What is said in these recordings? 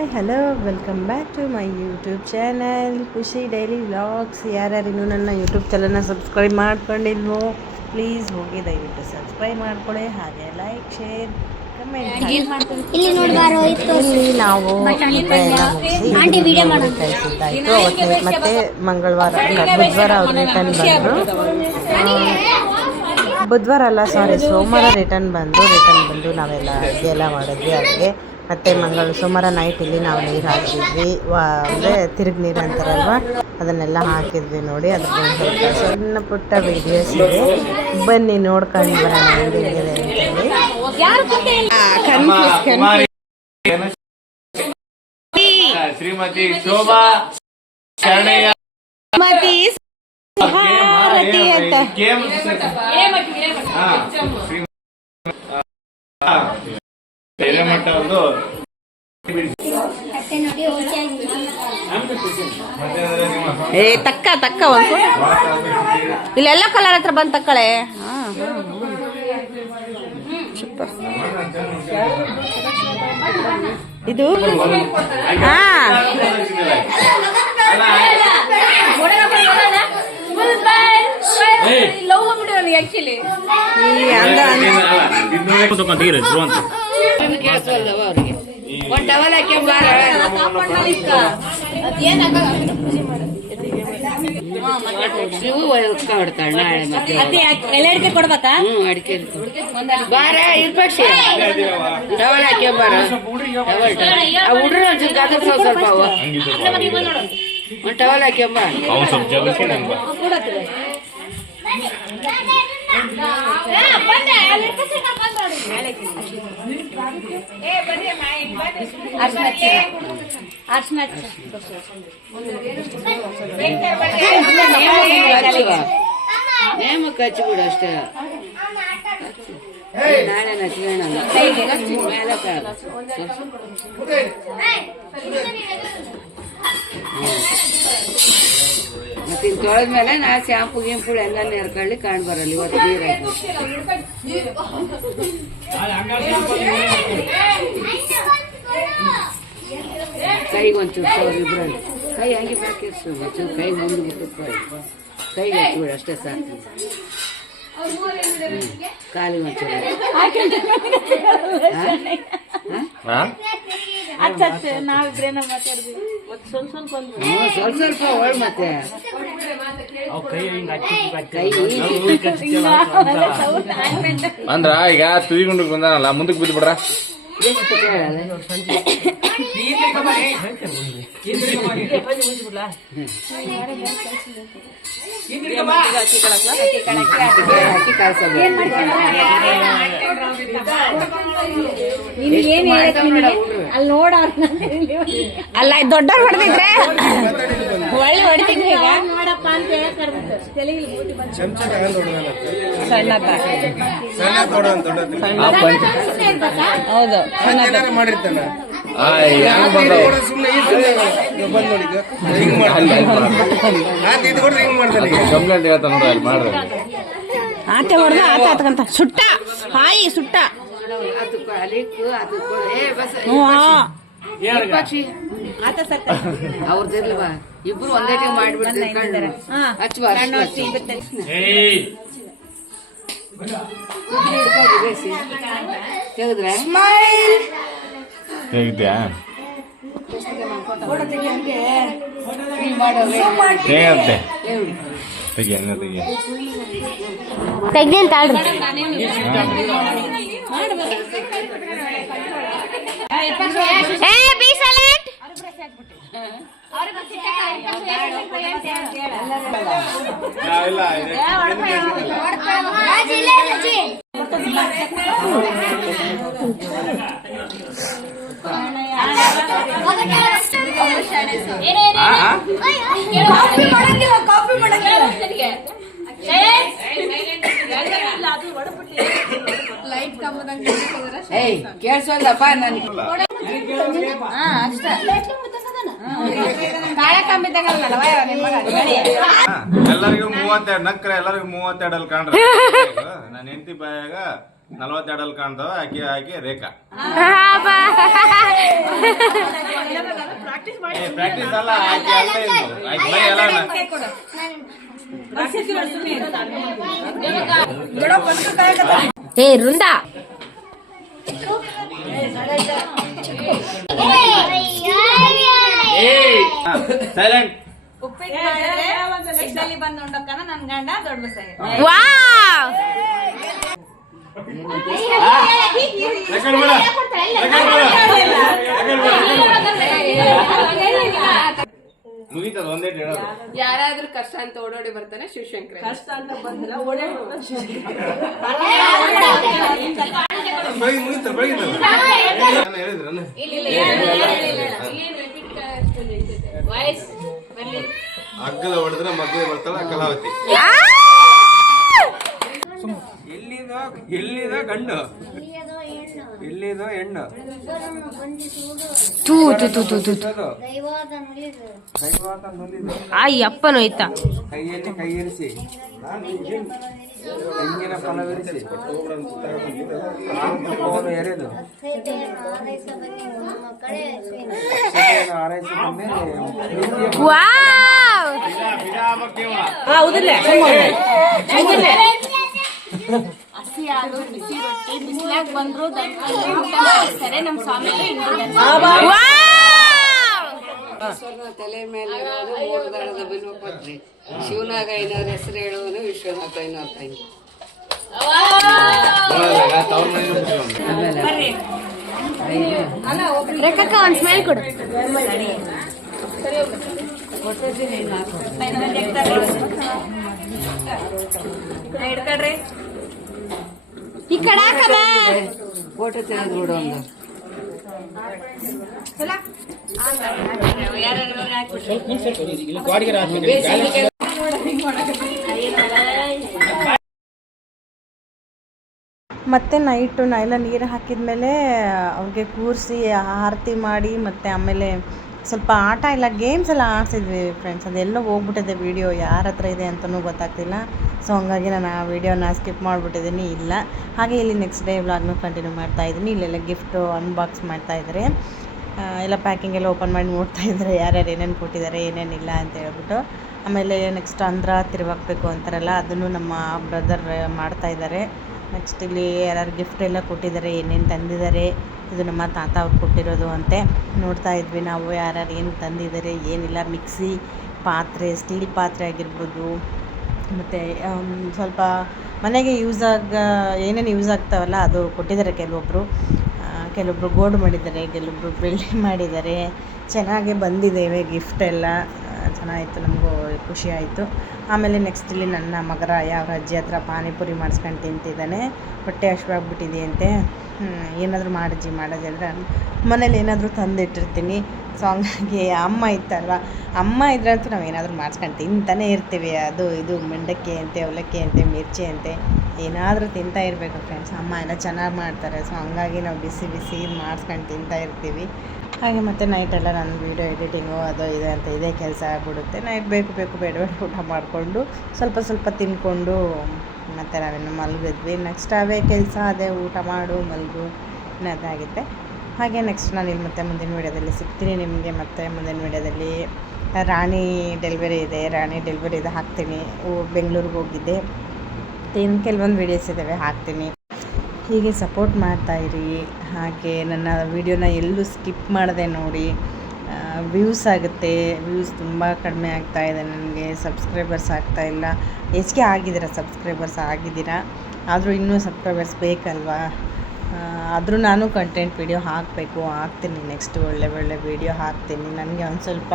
Hi hello welcome back to my YouTube channel Khushi daily vlogs. ಯಾರ್ಯಾರು ಇನ್ನೂ ನನ್ನ YouTube ಚಾನಲ್ನ ಸಬ್ಸ್ಕ್ರೈಬ್ ಮಾಡ್ಕೊಂಡಿಲ್ವೋ ಪ್ಲೀಸ್ ಹೋಗಿ ದಯವಿಟ್ಟು ಸಬ್ಸ್ಕ್ರೈಬ್ ಮಾಡ್ಕೊಳ್ಳಿ, ಹಾಗೆ ಲೈಕ್ ಶೇರ್ ಕಮೆಂಟ್. ಇಲ್ಲಿ ನಾವು ಕಳಿಸಿದ್ದಾಯಿತು. ಅವತ್ತು ಮತ್ತೆ ಮಂಗಳವಾರ ಬುಧವಾರ ಅವ್ರು ರಿಟರ್ನ್ ಬಂದರು. ಬುಧವಾರ ಅಲ್ಲ ಸೋಮವಾರ ರಿಟರ್ನ್ ಬಂದು ನಾವೆಲ್ಲ ಅಡುಗೆ ಎಲ್ಲ ಮಾಡಿದ್ವಿ. ಅಡುಗೆ ಮತ್ತು ಸೋಮವಾರ ನೈಟ್ ಇಲ್ಲಿ ನಾವು ನೀರು ಹಾಕಿದ್ವಿ, ಅಂದರೆ ತಿರುಗಿ ನೀರು ಅಂತಾರಲ್ವ, ಅದನ್ನೆಲ್ಲ ಹಾಕಿದ್ವಿ ನೋಡಿ. ಅದ್ರ ಸ್ವಲ್ಪ ಸಣ್ಣ ಪುಟ್ಟ ವೀಡಿಯೋಸ್ ಇದೆ, ಬನ್ನಿ ನೋಡ್ಕೊಂಡು ಬರೋಣ ಹೆಂಗಿದೆ ಅಂತೇಳಿ. ಶ್ರೀಮತಿ ಶೋಭಾ ತಕ್ಕ ಒಂದು ಇಲ್ಲೆಲ್ಲ ಕಲರ್ ಹತ್ರ ಬಂದ್ ತಕ್ಕಳೆ. ಇದು ಕೊಡ್ಬೇಕಾ? ಅಡಿಕೆ ಬಾರ ಇರ್ಪಕ್ಷಿ ಟವಲ್ ಹಾಕಿ ಬಾರ ಹುಡ್ರು ಒಂಚೂರು ಗಾತ್ರ ಸ್ವಲ್ಪ ಟವಲ್ ಹಾಕಿ ಬಾ. ನೇಮಕ್ಕೆ ಹಚ್ಚಿಬಿಡು ಅಷ್ಟೇ, ನಾಳೆ ನಚ್ಬೇಡ ಮೇಲೆ ಮತ್ತೆ ಇಲ್ಲಿ ತೊಳೆದ್ಮೇಲೆ ನಾ ಶಾಂಪು ಗಿಂಪು ಎಲ್ಲ ನೆರ್ಕೊಳ್ಳಿ ಕಾಣ್ ಬರಲ್ಲ. ಇವತ್ತು ಕೈಗೊಂಚೂರು ಸೋರ್ ಇಬ್ರಲ್ಲಿ ಕೈ ಹಂಗೆ ಬಾಕಿರ್ಸು, ಒಂಚೂರು ಕೈ ಮುಂದೆ ಬಿಟ್ಟು ಕೈಗೆ ಹಚ್ಬಿಡು ಅಷ್ಟೇ ಸಾಕು. ಖಾಲಿ ಒಂಚೂರು ಸ್ವಲ್ಪ ಒಳ್ ಮತ್ತೆ ಅಂದ್ರ ಈಗ ತುದಿಗುಂಡಕ್ ಬಂದಾನಲ್ಲ, ಮುಂದಕ್ಕೆ ಬಿದ್ದು ಬಿಡ್ರ. ಅಲ್ಲ ದೊಡ್ಡವ್ರು ಹೊಡೆದಿದ್ರೆ ಒಳ್ಳೆ ಹೊಡಿತಿದ್ವಿ. ಈಗ ನೋಡಪ್ಪ ಅಂತ ಹೌದು ಕಂಪ್ಲೇಂಟ್ ಹೇಳ್ತಾ ನೋಡ್ರಿ ಅಲ್ಲಿ ಮಾಡ್ರಿ. ಆತ ಹೊಡೆದ ಆತ ಆತಕಂತ ಸುಟ್ಟ ಹಾಯಿ ಸುಟ್ಟ ಅವ್ರದಿರ್ಲ್ವಾ ಇಬ್ರು ಒಂದೇ ಮಾಡ್ಬಿಡ್ತಾರೆ. ಹೇಗಿದ್ಯಾ? ತೆಗ್ದೇಂತ ಕೇಳಿಸೋಲ್ಲಪ್ಪ ನನಗೆ ಎಲ್ಲರಿಗೂ 32 ನಕ್ರೆ, ಎಲ್ಲರಿಗೂ 32 ಅಲ್ಲಿ ಕಾಣ್ರಿ. ನನ್ನ ಹೆಂಡತಿ ಬಾಯಾಗ 42 ಅಲ್ಲಿ ಕಾಣ್ತಾವ. ಆಕಿ ರೇಖಾ ಪ್ರಾಕ್ಟೀಸ್ ಅಲ್ಲ ಆಯ್ತು ಅಲ್ಲೇ ಇದ್ದು ಆಯ್ತು ಬೈ ಎಲ್ಲ ಏ ವೃಂದಾ ಸೈಲೆಂಟ್ ವಾವ್ ಮುಗಿತದ ಒಂದೇ ಹೇಳೋದು ಯಾರಾದ್ರೂ ಕಷ್ಟ ಅಂತ ಓಡೋಡಿ ಬರ್ತಾನೆ ಶಿವಶಂಕರ ಕಷ್ಟ ಅಂತ ಬಂದಿಲ್ಲ ಮುಗಿತ ಹೇಳಿದ್ರಲ್ಲ ಅಗ್ಗಲ ಹೊಡೆದ್ರೆ ಮಗ್ಗಲೇ ಬರ್ತಾಳ ಕಲಾವತಿ ಎಲ್ಲಿದ ಗಂಡು ಎಲ್ಲಿದ ಹೆಣ್ಣು ತೂ ತೂ ತೂ ತೂ ತೂ ಅಪ್ಪನು ಆಯ್ತಾ ಕೈಯಲ್ಲಿ ಕೈಯಿರಿಸಿ ತೆಂಗಿನ ಫಲವಿರಿಸಿ ಎರೆದು ಆರೈಸಿ ವಾವ್ ಹಸಿ ಹಾಲು ಬಿಸಿ ರೊಟ್ಟಿ ಬಿಸಿಲಾಗ ಬಂದ್ರು ನಮ್ಮ ಸ್ವಾಮಿಗೆ ಈಶ್ವರನ ತಲೆ ಮೇಲೆ ಇರೋದು ಮೂರು ದಳದ ಬಿಲ್ವಪತ್ರೆ ಶಿವನಾಗ ಐನವ್ರ ಹೆಸರು ಹೇಳುವನು ವಿಶ್ವನಾಥ ಐನವ್ರ ತಂಗಿ ರೇಖಕ್ಕ ಒಂದ್ ಸ್ಮೈಲ್ ಕೊಡು ಈ ಕಡೆ ಹಾಕಮ್ಮ ಫೋಟೋ ತೆಗೆದು ಬಿಡು ಒಂದು ಮತ್ತು ನೈಟು ಎಲ್ಲ ನೀರು ಹಾಕಿದ್ಮೇಲೆ ಅವ್ರಿಗೆ ಕೂರಿಸಿ ಆರತಿ ಮಾಡಿ ಮತ್ತು ಆಮೇಲೆ ಸ್ವಲ್ಪ ಆಟ ಎಲ್ಲ ಗೇಮ್ಸ್ ಎಲ್ಲ ಆಡಿಸಿದ್ವಿ ಫ್ರೆಂಡ್ಸ್. ಅದೆಲ್ಲೋ ಹೋಗ್ಬಿಟ್ಟಿದೆ ವೀಡಿಯೋ, ಯಾರ ಹತ್ರ ಇದೆ ಅಂತಲೂ ಗೊತ್ತಾಗ್ತಿಲ್ಲ. ಸೊ ಹಂಗಾಗಿ ನಾನು ಆ ವೀಡಿಯೋನ ಸ್ಕಿಪ್ ಮಾಡಿಬಿಟ್ಟಿದ್ದೀನಿ. ಇಲ್ಲ ಹಾಗೆ ಇಲ್ಲಿ ನೆಕ್ಸ್ಟ್ ಡೇ ವ್ಲಾಗ್ನ ಕಂಟಿನ್ಯೂ ಮಾಡ್ತಾಯಿದ್ದೀನಿ. ಇಲ್ಲೆಲ್ಲ ಗಿಫ್ಟು ಅನ್ಬಾಕ್ಸ್ ಮಾಡ್ತಾಯಿದ್ದಾರೆ, ಎಲ್ಲ ಪ್ಯಾಕಿಂಗ್ ಎಲ್ಲ ಓಪನ್ ಮಾಡಿ ನೋಡ್ತಾಯಿದ್ದಾರೆ ಯಾರ್ಯಾರು ಏನೇನು ಕೊಟ್ಟಿದ್ದಾರೆ ಏನೇನಿಲ್ಲ ಅಂತ ಹೇಳ್ಬಿಟ್ಟು. ಆಮೇಲೆ ನೆಕ್ಸ್ಟ್ ಆಂಧ್ರ ತಿರುವಾಕ್ಬೇಕು ಅಂತಾರಲ್ಲ, ಅದನ್ನು ನಮ್ಮ ಬ್ರದರ್ ಮಾಡ್ತಾಯಿದ್ದಾರೆ. ನೆಕ್ಸ್ಟ್ ಇಲ್ಲಿ ಯಾರ್ಯಾರು ಗಿಫ್ಟ್ ಎಲ್ಲ ಕೊಟ್ಟಿದ್ದಾರೆ, ಏನೇನು ತಂದಿದ್ದಾರೆ, ಇದು ನಮ್ಮ ತಾತ ಅವ್ರು ಕೊಟ್ಟಿರೋದು ಅಂತೆ. ನೋಡ್ತಾ ಇದ್ವಿ ನಾವು ಯಾರ್ಯಾರು ಏನು ತಂದಿದ್ದಾರೆ ಏನಿಲ್ಲ. ಮಿಕ್ಸಿ ಪಾತ್ರೆ, ಸ್ಟೀಲ್ ಪಾತ್ರೆ ಆಗಿರ್ಬೋದು, ಮತ್ತು ಸ್ವಲ್ಪ ಮನೆಗೆ ಏನೇನು ಯೂಸ್ ಆಗ್ತಾವಲ್ಲ ಅದು ಕೊಟ್ಟಿದ್ದಾರೆ. ಕೆಲವೊಬ್ಬರು ಗೋಲ್ಡ್ ಮಾಡಿದ್ದಾರೆ, ಕೆಲವೊಬ್ಬರು ಬೆಳ್ಳಿ ಮಾಡಿದ್ದಾರೆ. ಚೆನ್ನಾಗೇ ಬಂದಿದ್ದೇವೆ ಗಿಫ್ಟ್ ಎಲ್ಲ, ಚೆನ್ನಾಗಿತ್ತು, ನಮಗೂ ಖುಷಿ ಆಯಿತು. ಆಮೇಲೆ ನೆಕ್ಸ್ಟ್ ಇಲ್ಲಿ ನನ್ನ ಮಗರ ಅವ್ರ ಅಜ್ಜಿ ಹತ್ರ ಪಾನಿಪುರಿ ಮಾಡಿಸ್ಕೊಂಡು ತಿಂತಿದ್ದಾನೆ. ಹೊಟ್ಟೆ ಹಶ್ವಾಗ್ಬಿಟ್ಟಿದೆಯಂತೆ. ಏನಾದರೂ ಮಾಡಜ್ಜಿ ಅಂದರೆ ಮನೇಲಿ ಏನಾದರೂ ತಂದಿಟ್ಟಿರ್ತೀನಿ. ಸೊ ಹಂಗಾಗಿ ಅಮ್ಮ ಇತ್ತಲ್ವ, ಅಮ್ಮ ಇದ್ರಂತೂ ನಾವು ಏನಾದರೂ ಮಾಡಿಸ್ಕೊಂಡು ತಿಂತಾನೇ ಇರ್ತೀವಿ. ಅದು ಇದು ಮಂಡಕ್ಕಿ ಅಂತೆ, ಅವಲಕ್ಕಿ ಅಂತೆ, ಮಿರ್ಚಿ ಅಂತೆ, ಏನಾದರೂ ತಿಂತಾ ಇರಬೇಕು ಫ್ರೆಂಡ್ಸ್. ಅಮ್ಮ ಎಲ್ಲ ಚೆನ್ನಾಗಿ ಮಾಡ್ತಾರೆ. ಸೊ ಹಂಗಾಗಿ ನಾವು ಬಿಸಿ ಬಿಸಿ ಮಾಡಿಸ್ಕೊಂಡು ತಿಂತಾ ಇರ್ತೀವಿ. ಹಾಗೆ ಮತ್ತು ನೈಟೆಲ್ಲ ನಾನು ವೀಡಿಯೋ ಎಡಿಟಿಂಗು ಅದು ಇದೆ ಅಂತ ಇದೇ ಕೆಲಸ ಆಗ್ಬಿಡುತ್ತೆ. ನೈಟ್ ಬೇಕು ಬೇಡ ಊಟ ಮಾಡಿಕೊಂಡು ಸ್ವಲ್ಪ ತಿನ್ಕೊಂಡು ಮತ್ತು ನಾವೇನು ಮಲಗಿದ್ವಿ. ನೆಕ್ಸ್ಟ್ ಅವೇ ಕೆಲಸ, ಅದೇ ಊಟ ಮಾಡು ಮಲಗು ಅದಾಗುತ್ತೆ. ಹಾಗೆ ನೆಕ್ಸ್ಟ್ ನಾನು ಇಲ್ಲಿ ಮತ್ತೆ ಮುಂದಿನ ವೀಡಿಯೋದಲ್ಲಿ ಸಿಗ್ತೀನಿ ನಿಮಗೆ. ಮತ್ತೆ ಮುಂದಿನ ವೀಡಿಯೋದಲ್ಲಿ ರಾಣಿ ಡೆಲಿವರಿ ಇದೆ ಹಾಕ್ತೀನಿ. ಬೆಂಗಳೂರಿಗೆ ಹೋಗಿದ್ದೆ, ಇನ್ನು ಕೆಲವೊಂದು ವೀಡಿಯೋಸ್ ಇದ್ದಾವೆ ಹಾಕ್ತೀನಿ. ಹೀಗೆ ಸಪೋರ್ಟ್ ಮಾಡ್ತಾಯಿರಿ. ಹಾಗೆ ನನ್ನ ವೀಡಿಯೋನ ಎಲ್ಲೂ ಸ್ಕಿಪ್ ಮಾಡದೆ ನೋಡಿ. ವ್ಯೂಸ್ ಆಗುತ್ತೆ, ವ್ಯೂಸ್ ತುಂಬ ಕಡಿಮೆ ಆಗ್ತಾಯಿದೆ ನನಗೆ. ಸಬ್ಸ್ಕ್ರೈಬರ್ಸ್ ಆಗ್ತಾಯಿಲ್ಲ. ಹೆಚ್ಚಿಗೆ ಸಬ್ಸ್ಕ್ರೈಬರ್ಸ್ ಆಗಿದ್ದೀರಾ, ಆದರೂ ಇನ್ನೂ ಸಬ್ಸ್ಕ್ರೈಬರ್ಸ್ ಬೇಕಲ್ವಾ. ಆದರೂ ನಾನು ಕಂಟೆಂಟ್ ವೀಡಿಯೋ ಹಾಕ್ತೀನಿ. ನೆಕ್ಸ್ಟ್ ಒಳ್ಳೆ ವೀಡಿಯೋ ಹಾಕ್ತೀನಿ. ನನಗೆ ಒಂದು ಸ್ವಲ್ಪ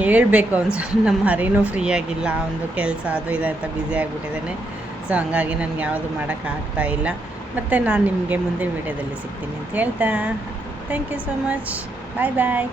ಹೇಳಬೇಕು, ಒಂದು ಸ್ವಲ್ಪ ನಮ್ಮ ಹರಿನೂ ಫ್ರೀ ಆಗಿಲ್ಲ, ಒಂದು ಕೆಲಸ ಅದು ಇದೆ ಅಂತ ಬ್ಯುಸಿ ಆಗಿಬಿಟ್ಟಿದ್ದಾನೆ. ಸೊ ಹಂಗಾಗಿ ನನಗೆ ಯಾವುದು ಮಾಡೋಕ್ಕಾಗ್ತಾಯಿಲ್ಲ. ಮತ್ತು ನಾನು ನಿಮಗೆ ಮುಂದಿನ ವೀಡಿಯೋದಲ್ಲಿ ಸಿಗ್ತೀನಿ ಅಂತ ಹೇಳ್ತಾ, thank you so much, bye.